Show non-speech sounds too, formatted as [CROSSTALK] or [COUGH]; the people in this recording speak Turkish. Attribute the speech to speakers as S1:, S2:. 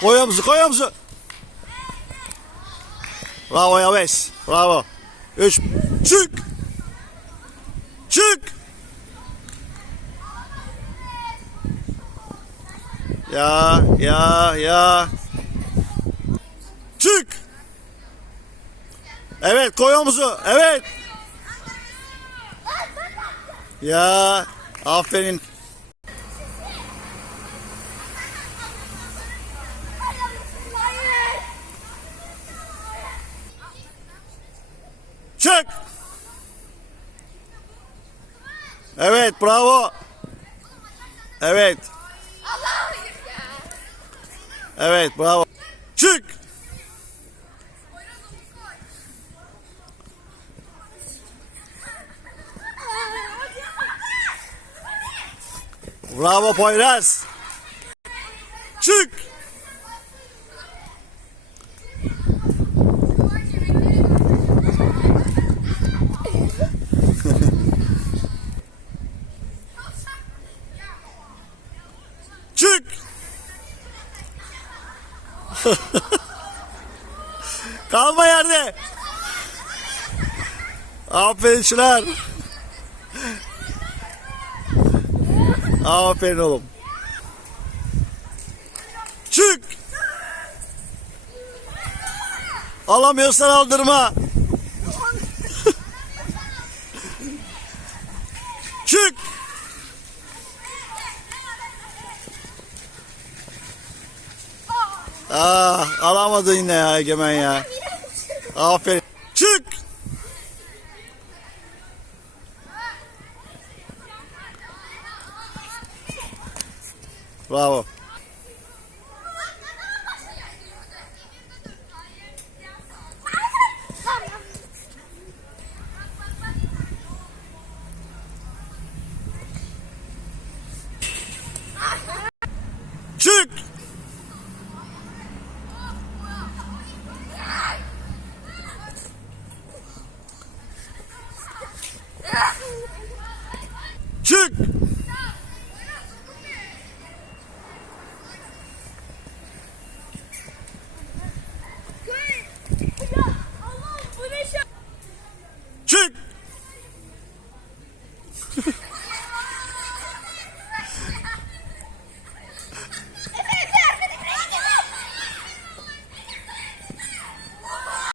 S1: Koy omuzu koy omuzu. Bravo Yavuz. Bravo. Üç. Çık. Çık. Ya ya ya. Çık. Evet koy omuzu. Evet. Ya aferin. Çık. Evet bravo. Evet. Evet bravo. Çık. Bravo Poyraz. Çık. [LAUGHS] Kalma yerde. Aferin Çınar. Aferin oğlum. Çık. Alamıyorsan aldırma. [LAUGHS] Çık. Ah, alamadın yine ya Egemen ya. Aferin. Çık. Bravo. Çık. Çık. Çık. [LAUGHS]